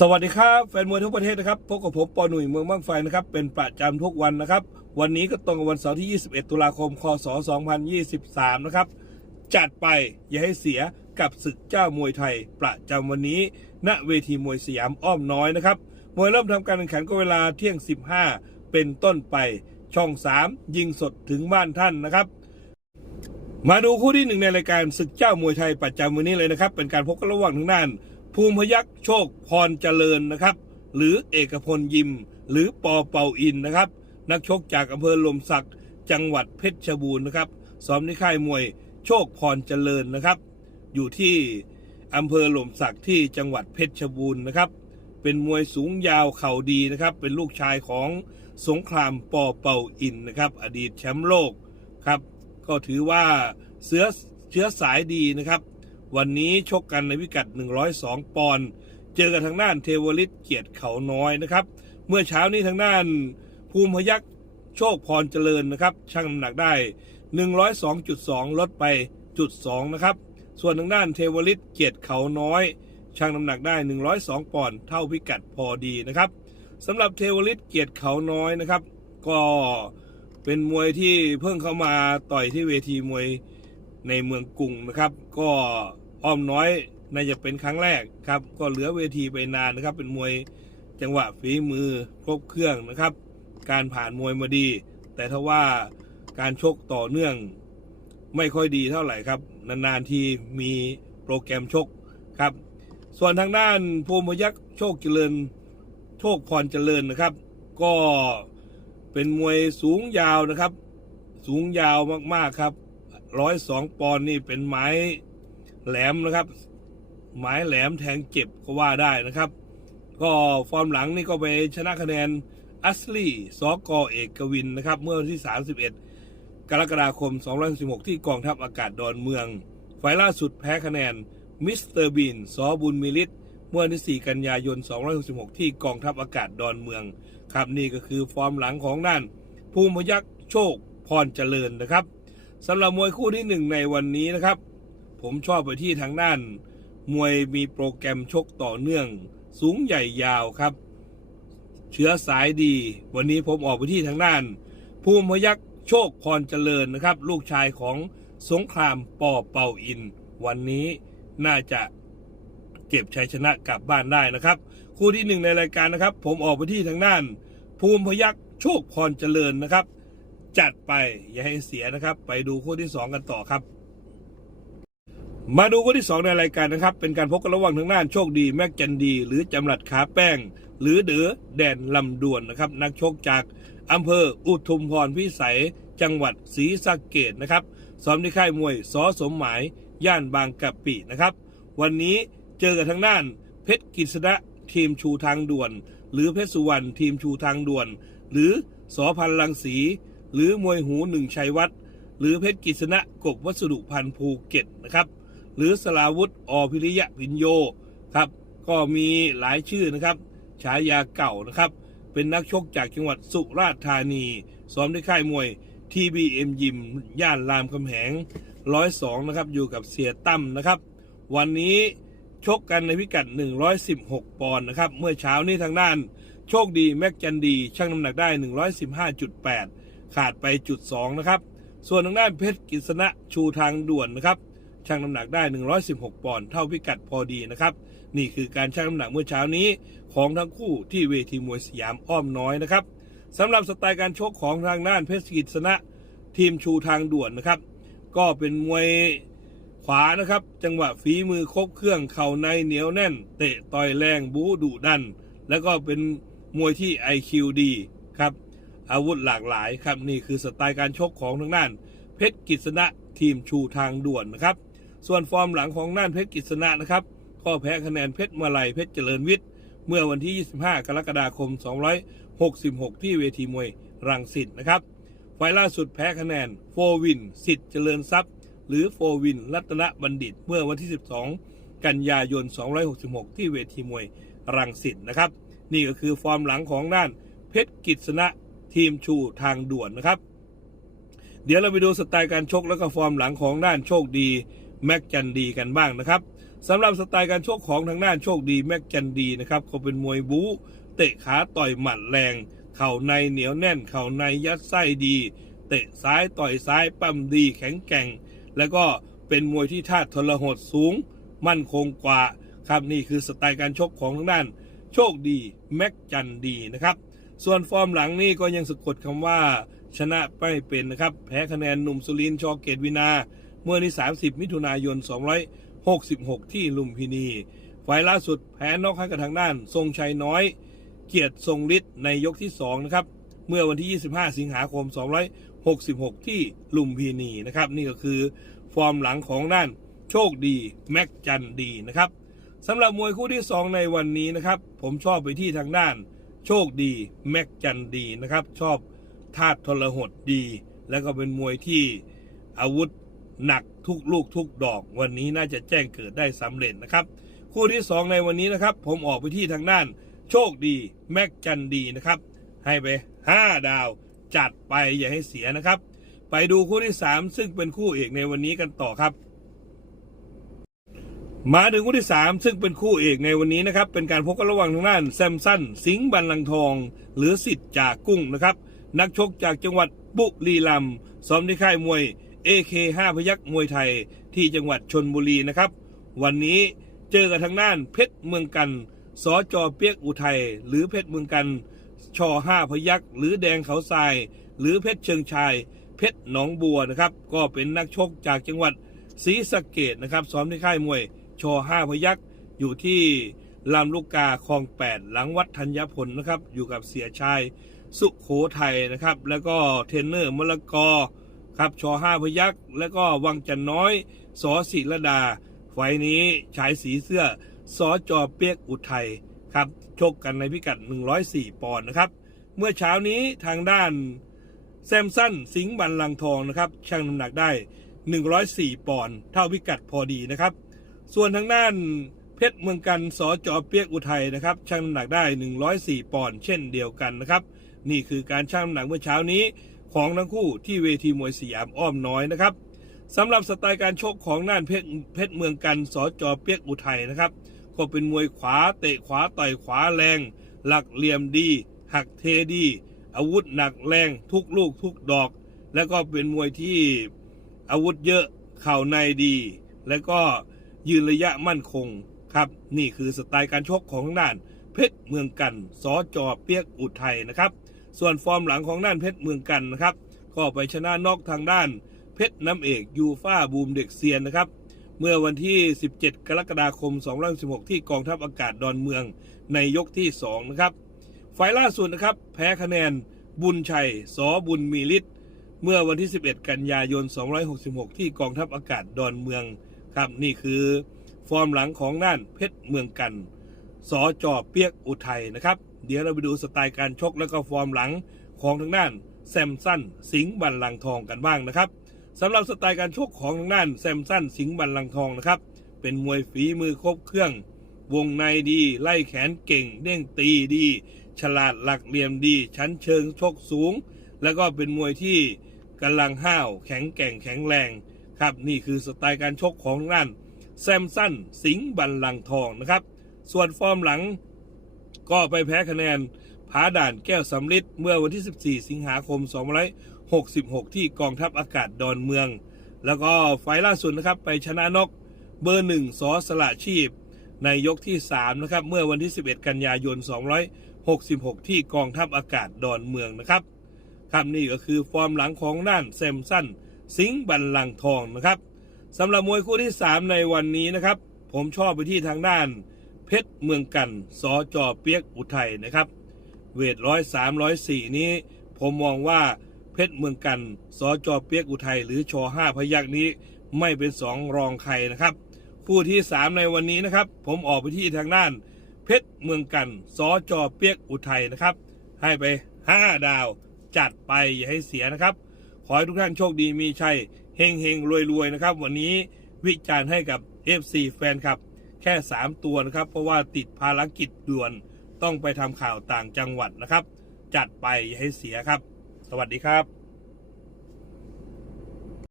สวัสดีครับแฟนมวยทั่วประเทศนะครับพบกับผมปอหนุ่ยเมืองบ้างไฟนะครับเป็นประจำทุกวันนะครับ วันนี้ก็ตรงกับวันเสาร์ที่ 21 ตุลาคม คศ 2023 นะครับ จัดไปอย่าให้เสียกับศึกเจ้ามวยไทย ประจำวันนี้ ณเวทีมวยสยามอ้อมน้อยนะครับมวยเริ่มทำการแข่งขันก็เวลาเที่ยง 15 เป็นต้นไปช่อง 3 ยิงสดถึงบ้านท่านนะครับ มาดูคู่ที่หนึ่งในรายการศึกเจ้ามวยไทยประจำวันนี้เลยนะครับ เป็นการพบกันระหว่างทางด้าน ภูมิพยักษ์โชคพรเจริญนะครับ หรือเอกพลยิม หรือปอเปาอินนะครับ นักชกจากอำเภอลมศักดิ์จังหวัดเพชรบูรณ์นะครับซ้อมที่ค่ายมวยโชคพรเจริญนะครับ อยู่ที่อำเภอหล่มสักที่จังหวัดเพชรบูรณ์นะครับ เป็นมวยสูงยาวเข่าดีนะครับ เป็นลูกชายของสงครามปอเป่าอินนะครับ อดีตแชมป์โลกครับ ก็ถือว่าเสื้อเชื้อสายดีนะครับ วันนี้ชกกันในพิกัด 102 ปอนด์เจอกันทางด้านเทวลิตเกียรติเขาน้อยนะครับ เมื่อเช้านี้ทางด้านภูมิพยักษ์โชคพรเจริญนะครับชั่งน้ำหนักได้ 102.2 ลดไปจุด2นะครับ ส่วนทางด้านเทวลิตเกียรติเขาน้อยชั่งน้ำหนักได้ 102 ปอนด์เท่าพิกัดพอดีนะครับสำหรับเทวลิตเกียรติเขาน้อยนะครับ ก็เป็นมวยที่เพิ่งเข้ามาต่อยที่เวทีมวยในเมืองกรุงนะครับ ก็ อ้อมน้อยน่าจะเป็นครั้งแรกครับ ก็เหลือเวทีไปนานนะครับ เป็นมวยจังหวะฝีมือครบเครื่องนะครับ การผ่านมวยมาดี แต่ถ้าว่าการชกต่อเนื่องไม่ค่อยดีเท่าไหร่ครับ นานๆทีมีโปรแกรมชกครับ ส่วนทางด้านภูมิยักษ์โชคเจริญ โชคพรเจริญนะครับ ก็เป็นมวยสูงยาวนะครับ สูงยาวมากๆครับร้อยสองปอนด์นี่เป็นไม้ แหลมนะครับไม้แหลมแทงเจ็บก็ว่าได้นะครับ ก็ฟอร์มหลังนี่ก็ไปชนะคะแนนอัสลี่สกอเอกวินนะครับ เมื่อวันที่ 31 กรกฎาคม216 ที่กองทัพอากาศดอนเมือง ไฟล่าสุดแพ้คะแนนมิสเตอร์บีนสอบุญมิลิตเมื่อวันที่ 4 กันยายน266ที่กองทัพอากาศดอนเมือง ครับนี่ก็คือฟอร์มหลังของด้าน ภูมิพยักษ์โชคพรเจริญนะครับสำหรับมวยคู่ที่หนึ่งในวันนี้นะครับ ผมชอบไปที่ทางด้าน มวยมีโปรแกรมชกต่อเนื่อง สูงใหญ่ยาวครับ เชื้อสายดี วันนี้ผมออกไปที่ทางด้าน ภูมิพยักษ์โชคพรเจริญนะครับ ลูกชายของสงครามปอเป่าอิน วันนี้น่าจะเก็บชัยชนะกลับบ้านได้นะครับ คู่ที่หนึ่งในรายการนะครับ ผมออกไปที่ทางด้าน ภูมิพยักษ์โชคพรเจริญนะครับ จัดไปอย่าให้เสียนะครับ ไปดูคู่ที่สองกันต่อครับ มาดูคู่ที่ 2 ในรายการนะครับ เป็นการพบกันระหว่างทางด้านโชคดี แม็กจันดี หรือจำหลัดขาแป้ง หรือเดือแดนลำดวนนะครับ นักชกจากอำเภออุทุมพรพิสัย จังหวัดศรีสะเกดนะครับซ้อมที่ค่ายมวยสอสมหมาย ย่านบางกะปินะครับ วันนี้เจอกับทางด้านเพชรกฤษณะทีมชูทางด่วน หรือเพชรสุวรรณทีมชูทางด่วน หรือสอพันลังสี หรือมวยหูหนึ่งชัยวัฒน์หรือเพชรกฤษณะกบวัสดุพันภูเก็ตนะครับ หรือสลาวุธอพิริยะพินโยครับก็มีหลายชื่อนะครับฉายาเก่านะครับ เป็นนักชกจากจังหวัดสุราษฎร์ธานีซ้อมที่ค่ายมวย TBM ยิมย่านรามคำแหง 102 นะครับ อยู่กับเสียตั้มนะครับ วันนี้ชกกันในพิกัด 116 ปอนด์นะครับ เมื่อเช้านี้ทางด้าน โชคดีแม็กจันดีชั่งน้ำหนักได้ 115.8 ขาดไปจุด2นะครับ ส่วนทางด้านเพชรกฤษณะชูทางด่วนนะครับ ชั่งน้ำหนักได้ 116 ปอนด์เท่าพิกัดพอดีนะครับ นี่คือการชั่งน้ำหนักเมื่อเช้านี้ ของทั้งคู่ที่เวทีมวยสยามอ้อมน้อยนะครับสำหรับสไตล์การชกของทางด้านเพชรกฤษณะทีมชูทางด่วนนะครับ ก็เป็นมวยขวานะครับ จังหวะฝีมือครบเครื่องเข่าในเหนียวแน่น เตะต่อยแรงบูดุดัน แล้วก็เป็นมวยที่ IQ ดีครับอาวุธหลากหลายครับนี่คือสไตล์การชกของทางด้าน เพชรกฤษณะทีมชูทางด่วนนะครับ ส่วนฟอร์มหลังของน่านเพชรกฤษณะนะครับก็แพ้คะแนนเพชรมาลัยเพชรเจริญวิทย์ เมื่อวันที่ 25 กรกฎาคม 266 ที่เวทีมวยรังสิตนะครับ ไฟล์ล่าสุดแพ้คะแนนโฟวิน สิทธิ์เจริญทรัพย์ หรือโฟวิน รัตนบัณฑิต เมื่อวันที่ 12 กันยายน 266 ที่เวทีมวยรังสิตนะครับ นี่ก็คือฟอร์มหลังของด้านเพชรกฤษณะทีมชูทางด่วนนะครับ เดี๋ยวเราไปดูสไตล์การชกแล้วก็ฟอร์มหลังของด้านโชคดี แม็กจันดีกันบ้างนะครับสำหรับสไตล์การชกของทางด้านโชคดีแม็กจันดีนะครับเขาเป็นมวยบู๊เตะขาต่อยหมัดแรง เข่าในเหนียวแน่น เข่าในยัดไส้ดี เตะซ้ายต่อยซ้ายปั้มดีแข็งแกร่ง แล้วก็เป็นมวยที่ท่าทรหดสูง มั่นคงกว่า ครับนี่คือสไตล์การชกของทางด้าน โชคดีแม็กจันดีนะครับ ส่วนฟอร์มหลังนี่ก็ยังสะกดคำว่า ชนะไม่เป็นนะครับ แพ้คะแนนหนุ่มสุรินทร์ชอเกตวินา เมื่อวันที่ 30 มิถุนายน 266 ที่ลุมพินีไฟล์ล่าสุดแพ้นอกให้กับทางด้าน ทรงชัยน้อย เกียรติทรงฤทธิ์ในยกที่ 2 นะครับ เมื่อวันที่ 25 สิงหาคม 266 ที่ลุมพินีนะครับ นี่ก็คือฟอร์มหลังของด้านโชคดีแม็กจันดีนะครับสำหรับมวยคู่ที่ 2 ในวันนี้นะครับ ผมชอบไปที่ทางด้าน โชคดีแม็กจันดีนะครับ ชอบธาตุทรหดดี แล้วก็เป็นมวยที่อาวุธ หนักทุกลูกทุกดอก วันนี้น่าจะแจ้งเกิดได้สำเร็จนะครับ คู่ที่ 2 ในวันนี้นะครับ ผมออกไปที่ทางด้าน โชคดีแม็กจันดีนะครับ ให้ไป 5 ดาวจัดไปอย่าให้เสียนะครับ ไปดูคู่ที่ 3 ซึ่งเป็นคู่เอกในวันนี้กันต่อครับ มาถึงคู่ที่ 3 ซึ่งเป็นคู่เอกในวันนี้นะครับ เป็นการพบกันระหว่างทางด้านแซมสันสิงห์บันลังทอง หรือสิทธิ์จากกุ้งนะครับ นักชกจากจังหวัดบุรีรัมย์ซ้อมที่ค่ายมวย AK5 พยักมวยไทยที่จังหวัดชนบุรีนะครับ วันนี้เจอกับทางด้านเพชรเมืองกันสอจอเปียกอุทัยหรือเพชรเมืองกันชอห้าพยักหรือแดงเขาทราย หรือเพชรเชิงชาย เพชรหนองบัวนะครับ ก็เป็นนักชกจากจังหวัดศรีสะเกดนะครับซ้อมที่ค่ายมวยชอห้าพยักอยู่ที่ลำลูกกาคลองแปดหลังวัดธัญพลนะครับ อยู่กับเสียชาย สุขโขทัยนะครับ แล้วก็เทรนเนอร์มลกอ ครับชอห้าพยักแล้วก็วังจันน้อยสอศิรดา ไฟนี้ชายสีเสื้อสอจอเปียกอุทัยครับชกกันในพิกัด 104 ปอนด์นะครับ เมื่อเช้านี้ทางด้านแซมสันสิงห์บันลังทองนะครับชั่งน้ำหนักได้ 104 ปอนด์เท่าพิกัดพอดีนะครับ ส่วนทางด้านเพชรเมืองกันสอจอเปียกอุทัยนะครับชั่งน้ำหนักได้ 104 ปอนด์เช่นเดียวกันนะครับ นี่คือการชั่งน้ำหนักเมื่อเช้านี้ ของทั้งคู่ที่เวทีมวยสยามอ้อมน้อยนะครับสำหรับสไตล์การชกของน่านเพชรเพชรเมืองกันสอจอเปียกอุทัยนะครับ ก็เป็นมวยขวาเตะขวาต่อยขวาแรง หลักเหลี่ยมดี หักเทดี อาวุธหนักแรงทุกลูกทุกดอก แล้วก็เป็นมวยที่อาวุธเยอะเข่าในดี แล้วก็ยืนระยะมั่นคงครับ นี่คือสไตล์การชกของทางด้าน เพชรเมืองกันสอจอเปียกอุทัยนะครับ ส่วนฟอร์มหลังของด้านเพชรเมืองกันนะครับก็ไปชนะนอกทางด้านเพชรน้ำเอกยูฟ่าบูมเด็กเซียนนะครับ เมื่อวันที่ 17 กรกฎาคม2016 ที่กองทัพอากาศดอนเมืองในยกที่ 2 นะครับไฟล์ล่าสุดนะครับ แพ้คะแนนบุญชัย สอบุญมีฤทธิ์เมื่อวันที่ 11 กันยายน 266 ที่กองทัพอากาศดอนเมืองครับ นี่คือฟอร์มหลังของด้านเพชรเมืองกัน สอจอเปียกอุทัยนะครับ เดี๋ยวเราไปดูสไตล์การชกและก็ฟอร์มหลังของทางด้านแซมสันสิงห์บันลังทองกันบ้างนะครับสำหรับสไตล์การชกของทางด้านแซมสันสิงห์บันลังทองนะครับ เป็นมวยฝีมือครบเครื่อง วงในดี ไล่แขนเก่ง เด้งตีดี ฉลาดหลักเหลี่ยมดี ชั้นเชิงชกสูง แล้วก็เป็นมวยที่กำลังห้าว แข็งแกร่งแข็งแรงครับนี่คือสไตล์การชกของทางด้านแซมสันสิงห์บันลังทองนะครับ ส่วนฟอร์มหลัง ก็ไปแพ้คะแนนผาด่านแก้วสำลิดเมื่อวันที่ 14 สิงหาคม 2566 ที่กองทัพอากาศดอนเมือง แล้วก็ไฟล่าสุดนะครับไปชนะนกเบอร์หนึ่งสอสละชีพ ในยกที่ 3 นะครับ เมื่อวันที่ 11 กันยายน 266 ที่กองทัพอากาศดอนเมืองนะครับครับนี่ก็คือฟอร์มหลังของด้านแซมสันสิงห์บันลังทองนะครับสำหรับมวยคู่ที่ 3 ในวันนี้นะครับ ผมชอบไปที่ทางด้าน เพชรเมืองกันสอจอเปียกอุทัยนะครับ เวทร้อยสามร้อยสี่นี้ ผมมองว่าเพชรเมืองกันสอจอเปียกอุทัยหรือชอห้าพยักนี้ไม่เป็นสองรองใครนะครับคู่ที่สามในวันนี้นะครับ ผมออกไปที่ทางด้าน เพชรเมืองกันสอจอเปียกอุทัยนะครับ ให้ไปห้าดาวจัดไปอย่าให้เสียนะครับ ขอให้ทุกท่านโชคดีมีชัยเฮงเฮงรวยรวยนะครับ วันนี้วิจารณ์ให้กับ FC แฟนครับ แค่ 3 ตัวนะครับ เพราะว่าติดภารกิจด่วนต้องไปทำข่าวต่างจังหวัดนะครับ จัดไปอย่าให้เสียครับ สวัสดีครับ